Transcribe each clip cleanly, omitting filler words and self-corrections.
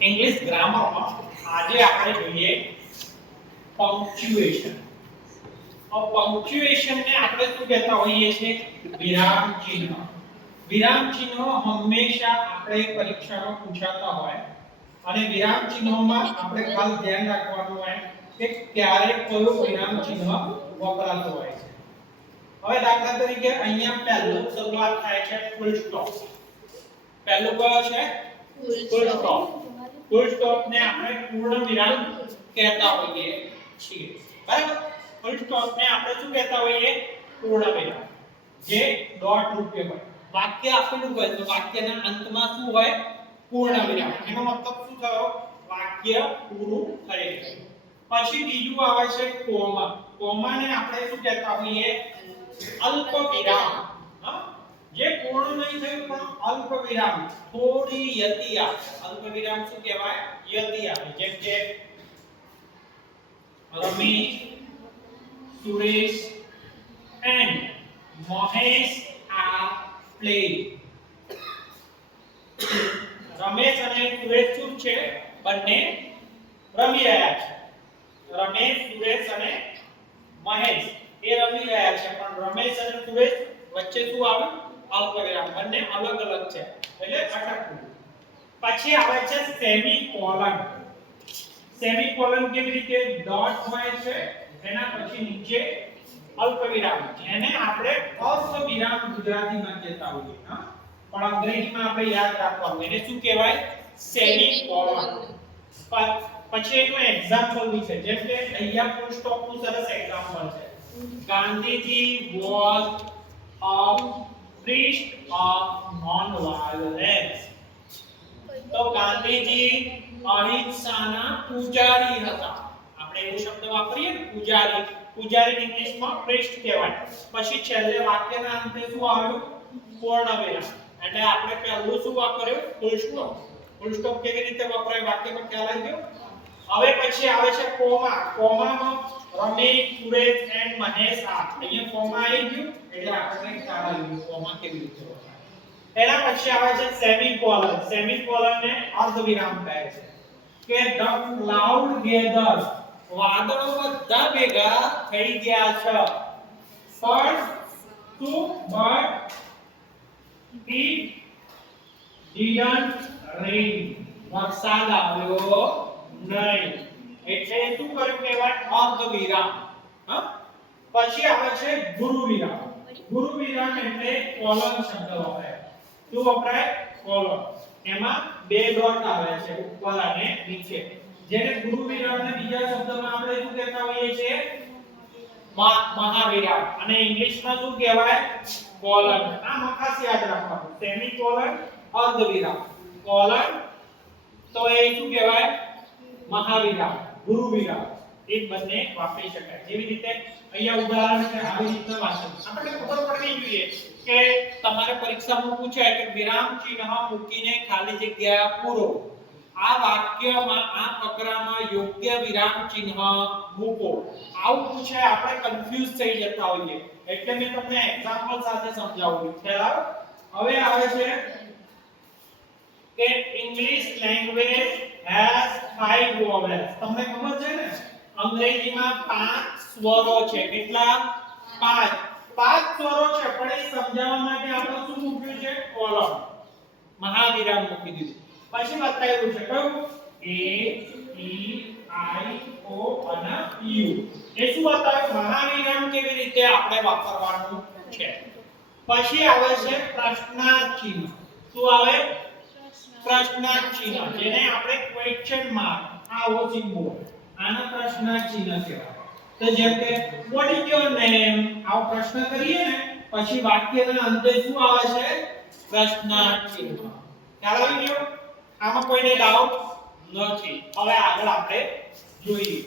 English ગ્રામરમાં આજે આપણે જોઈએ પંક્ચ્યુએશન. પંક્ચ્યુએશન ને આપણે શું કહેતા હોઈએ છીએ? વિરામ ચિહ્ન. વિરામ ચિહ્નો હંમેશા આપણે પરીક્ષામાં પૂછાતા હોય અને વિરામ ચિહ્નોમાં આપણે ખાસ ધ્યાન રાખવાનું હોય કે ક્યારે કયો વિરામ ચિહ્ન વપરાતો હોય છે. હવે દાખલા તરીકે અહીંયા પહેલું શરૂઆત થાય છે ફૂલ સ્ટોપ. પહેલું કયો છે? Full stop. ફૂલ સ્ટોપ ને આપણે પૂર્ણ વિરામ કહેતા હોઈએ છીએ. બરાબર? ફૂલ સ્ટોપ ને આપણે શું કહેતા હોઈએ? પૂર્ણ વિરામ. જે ડોટ રૂપે હોય. વાક્ય આપેલું હોય તો વાક્યના અંતમાં શું હોય? પૂર્ણ વિરામ. એનો મતલબ શું થયો? વાક્ય પૂરું થઈ ગયું. પછી બીજું આવે છે કોમા. કોમા ને આપણે શું કહેતા હોઈએ? અલ્પ વિરામ. હા, જે પૂર્ણ નહીં થયું પણ અલ્પ વિરામ, થોડી યતિ આવે. અલ્પ વિરામ શું કહેવાય? યતિ આવે. જેમ કે Ramesh, Suresh and Mahesh are playing. Ramesh અને સુરેશ શું છે? બંને રમી રહ્યા છે. રમેશ, સુરેશ અને મહેશ એ રમી રહ્યા છે, પણ રમેશ અને સુરેશ વચ્ચે શું આવે? અલ્પવિરામ. બંને અલગ અલગ છે એટલે અટકવું. પછી આવે છે સેમીકોલન. સેમીકોલન કેવી રીતે? ડોટ હોય છે, એના પછી નીચે અલ્પવિરામ, જેને આપણે અલ્પવિરામ ગુજરાતીમાં કહેતા હોઈએ. હા, પણ અંગ્રેજીમાં આપણે યાદ રાખવાનું. એને શું કહેવાય? સેમીકોલન. પછી એનું એક્ઝામ્પલ બી છે. જેમ કે અહીંયા ફૂલ સ્ટોપ નું સરસ એક્ઝામ્પલ છે. Gandhiji was a priest of non-violence. તો ગાંધીજી અહિંસાના પૂજારી હતા. આપણે એવો શબ્દ વાપરીએ ને, પૂજારી. પૂજારી ઇંગ્લિશમાં priest કહેવાય. પછી છેલ્લે વાક્યના અંતે શું આવ્યું? પૂર્ણ વિરામ. એટલે આપણે પહેલું શું વાપર્યું? Full stop. ફૂલ સ્ટોપ કેવી રીતે વપરાય વાક્યમાં ખ્યાલ આવી ગયો? હવે પછી આવે છે કોમા. કોમામાં રમેશ, સુરેશ and મહેશ are. અહીંયા કોમા આવી ગયું એટલે આપણે ખ્યાલ આવી ગયો કોમા કેવી રીતે વપરાય. એના પછી આવે છે સેમીકોલન. સેમીકોલન ને અર્ધવિરામ કહે છે. કે the cloud gathers. વાદળો બધા ભેગા થઈ ગયા છે. પણ શું? but it didn't rain. વરસાદ આવ્યો નહીં. એટલે શું કર્યું કહેવાય? અર્ધવિરામ. હા, પછી આવે છે ગુરુ વિરામ. ગુરુ વિરામ એટલે કોલન શબ્દ વપરાય. શું વપરાય? કોલન. એમાં બે ડોટ આવે છે, ઉપર અને નીચે. જેને ગુરુ વિરામને બીજા શબ્દમાં આપણે શું કહેતા હોઈએ છીએ? મહાવિરામ. અને ઇંગ્લિશમાં શું કહેવાય? કોલન. આ ખાસ યાદ રાખવાનું. સેમીકોલન, અર્ધવિરામ. કોલન તો એ શું કહેવાય? મહાવિરામ, ગુરુ વિરામ. એ બંને વાપરી શકાય. જેવી રીતે અહીંયા ઉદાહરણ છે, આવી રીતના વાંચો. આપણે ખબર પડવી જોઈએ કે તમારે પરીક્ષામાં પૂછાય કે વિરામ ચિહ્ન મૂકીને ખાલી જગ્યા પૂરો. આ વાક્યમાં, આ ફકરામાં યોગ્ય વિરામ ચિહ્ન મૂકો. આવું પૂછાય, આપણે કન્ફ્યુઝ થઈ જતા હોઈએ. એટલે મેં તમને એક્ઝામ્પલ સાથે સમજાવ્યું. ખ્યાલ આવે? હવે આવે છે કે English language has 5 vowels. તમને ખબર છે ને, અંગ્રેજીમાં 5 સ્વરો છે. કેટલા? 5. 5 સ્વરો છે, પણ એ સમજાવવા માટે આપણે શું મૂક્યું છે? કોલન. મહાવિરામ મૂકી દીધું. પછી બતાવ્યું છે કયું? A, E, I, O અને U. એ શું બતાવ્યું? મહાવિરામ કેવી રીતે આપણે વાપરવાનું છે. પછી આવે છે પ્રશ્નાર્થ ચિહ્ન. શું આવે? પ્રશ્નાર્થ ચિહ્ન, જેને આપણે ક્વેશ્ચન માર્ક, આવો સિમ્બોલ, આને પ્રશ્નાર્થ ચિહ્ન કહેવાય. તો જેમ કે what is your name? આવો પ્રશ્ન કરીએ ને, પછી વાક્યના અંતે શું આવે છે? પ્રશ્નાર્થ ચિહ્ન. ખ્યાલ આવી ગયો? આમાં કોઈને ડાઉટ નથી. હવે આગળ આપણે જોઈએ.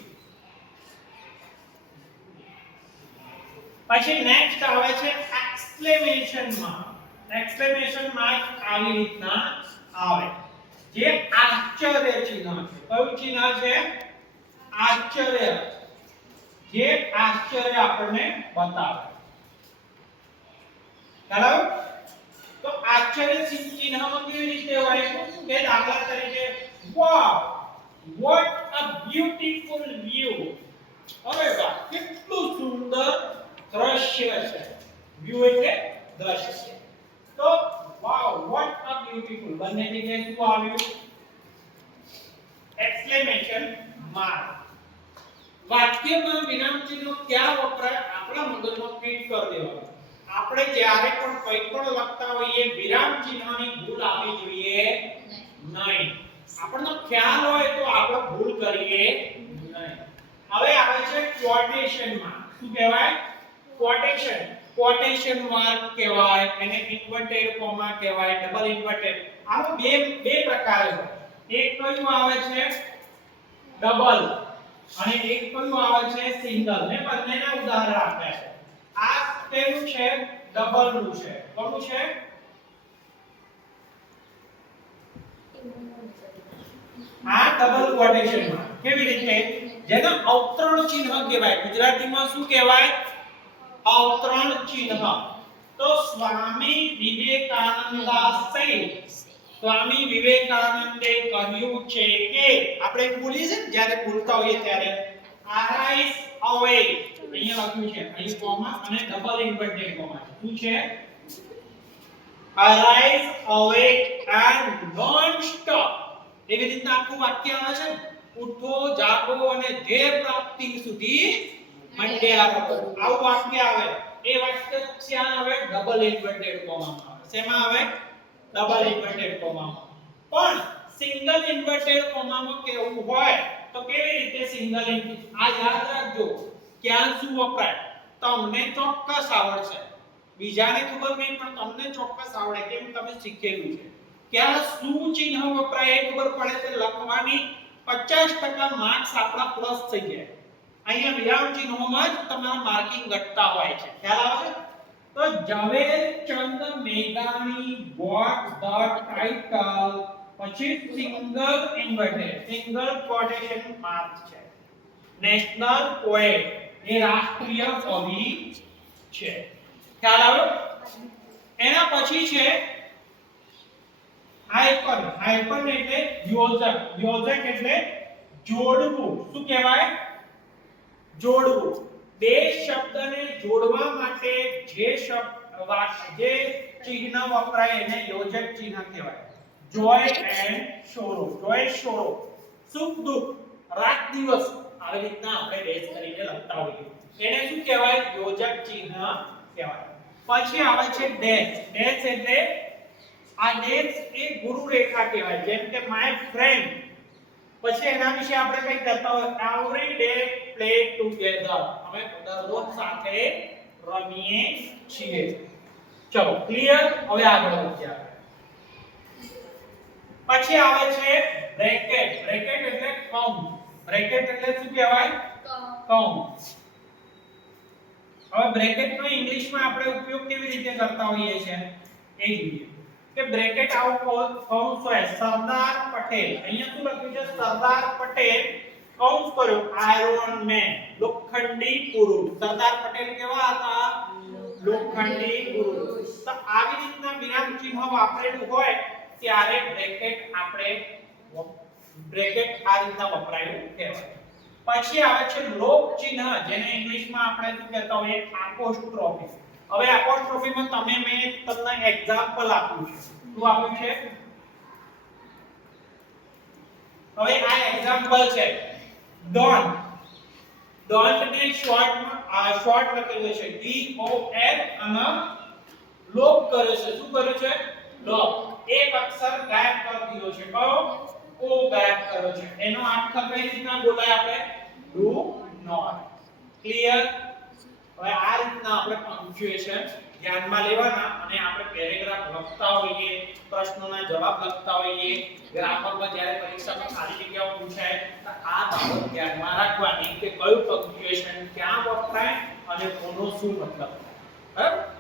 પછી નેક્સ્ટ આવે છે એક્સક્લેમેશન માર્ક. એક્સક્લેમેશન માર્ક આવી રીતના આવે, જે આશ્ચર્ય ચિહ્ન છે. કયું ચિહ્ન છે? આશ્ચર્ય. જે આશ્ચર્ય આપણને બતાવે. બરાબર? તો આશ્ચર્ય ચિહ્નમાં કેવી રીતે હોય કે દાખલા તરીકે what ફૂલ બંને જગ્યાએ શું આવ્યું એક્સક્લેમેશન માર્ક વાક્યમાં વિરામ ચિહ્નો ક્યાં વપરાય આપણા મગજમાં ફિટ કરી દેવાનું આપણે જ્યારે પણ કંઈ પણ લખતા હોઈએ વિરામ ચિહ્નની ભૂલ આવવી જોઈએ નહીં આપણને ખ્યાલ હોય તો આપણે ભૂલ કરીએ નહીં હવે આવે છે ક્વોટેશન માં શું કહેવાય ક્વોટેશન માર્ક કહેવાય એને ઇન્વર્ટેડ કોમા કહેવાય ડબલ ઇન્વર્ટેડ આનો બે પ્રકાર છે એક કયું આવે છે ડબલ અને એક કયું આવે છે સિંગલ ને બંનેના ઉદાહરણ આપ્યા છે આ કેવું છે ડબલ નું છે કોનું છે આ ડબલ ક્વોટેશન માં કેવી રીતે જેને અવતરણ ચિહ્ન કહેવાય ગુજરાતીમાં શું કહેવાય અવતરણ ચિહ્ન તો સ્વામી વિવેકાનંદે કહ્યું છે કે આપણે બોલીએ છે જ્યારે બોલતા હોઈએ ત્યારે arise awake અહીંયા લખ્યું છે અહીં કોમા અને ડબલ ઇન્વર્ટેડ કોમા શું છે arise awake and don't stop એવી રીતના આખું વાક્ય આવે છે ઉઠો જાગો અને ધ્યેય પ્રાપ્તિ સુધી મંડ્યા રહો આવું વાક્ય આવે એ વાક્ય ક્યાં આવે ડબલ ઇન્વર્ટેડ કોમામાં આવે શેમાં આવે ડબલ ઇન્વર્ટેડ કોમામાં પણ સિંગલ ઇન્વર્ટેડ કોમામાં કેવું હોય તો કેવી રીતે સિંગલ આ યાદ રાખજો ક્યાં શું વપરાય તમને ચોક્કસ આવડશે બીજાને ખબર નહીં પણ તમને ચોક્કસ આવડે કેમ તમે શીખેલું છે ક્યાં શું ચિહ્ન વપરાય એ ખબર પડે તો લખવાની 50% માર્ક્સ આપણા પ્લસ થઈ જાય અહીંયા વિરામ ચિહ્નોમાં જ તમારા માર્કિંગ ઘટતા હોય છે ખ્યાલ આવે છે તો ઝવેરચંદ મેઘાણી ગોટ ધ ટાઇટલ પછી single inverted single quotation mark છે નેશનલ પોએટ એ રાષ્ટ્રીય કવિ છે ખ્યાલ આવ્યો એના પછી છે હાયપન એટલે યોજક એટલે જોડવું શું કહેવાય જોડવું બે શબ્દને જોડવા માટે જે ચિહ્ન વપરાય એને યોજક ચિહ્ન કહેવાય જોય એન્ડ સોરો સુખ દુઃખ રાત દિવસ આવી રીતના આપણે ડેશ કરીને લખતા હોઈએ એને શું કહેવાય યોજક ચિહ્ન કહેવાય પછી આવે છે ડેશ એટલે આ ડેશ એ ગુરુ રેખા કહેવાય જેમ કે માય ફ્રેન્ડ પછી એના વિશે આપણે કંઈ કરતા હોય એવરી ડે પ્લે ટુગેધર અમે દરરોજ સાથે રમીએ છીએ ચલો ક્લિયર હવે આગળ વધીએ પછી આવે છે બ્રેકેટ એટલે કૌંસ બ્રેકેટ એટલે શું કહેવાય કૌંસ હવે બ્રેકેટ નો ઇંગ્લિશમાં આપણે ઉપયોગ કેવી રીતે કરતા હોઈએ છીએ એ જોઈએ કે બ્રેકેટ આવું કૌંસ હોય સરદાર પટેલ અહીંયા શું લખ્યું છે સરદાર પટેલ કૌંસ કર્યો આયરન મેન લોખંડી પુરુષ સરદાર પટેલ કેવા હતા લોખંડી પુરુષ તો આવી રીતના વિરામ ચિહ્ન વાપરેલું હોય ત્યારે બ્રેકેટ આ રીતના વપરાયું કહેવાય પછી આવે છે લોક ચિહ્ન જેને ઇંગ્લિશમાં આપણે શું કહેતા હોઈએ એપોસ્ટ્રોફી હવે એપોસ્ટ્રોફીમાં મેં તમને એક્ઝામ્પલ આપ્યું છે શું આપ્યું છે હવે આ એક્ઝામ્પલ છે ડોન્ટ ને શોર્ટ લખેલું છે DON અને લોપ કર્યો છે શું કર્યું છે લોપ એક અક્ષર ગાયબ કરી દીધો છે કયો ઓ ગાયબ કર્યો છે એનો અર્થ કઈ રીતના બોલાય આપણે ડુ નોટ ક્લિયર હવે આ રીતના આપણે પંક્ચ્યુએશન ધ્યાનમાં લેવાના અને આપણે પેરેગ્રાફ લખતા હોઈએ પ્રશ્નોના જવાબ લખતા હોઈએ ગ્રામરમાં જ્યારે પરીક્ષામાં ખાલી જગ્યાઓ પૂછાય તો આ બાબત ધ્યાનમાં રાખવાની કે કયું પંક્ચ્યુએશન ક્યાં વપરાય અને કોનો શું મતલબ થાય બરાબર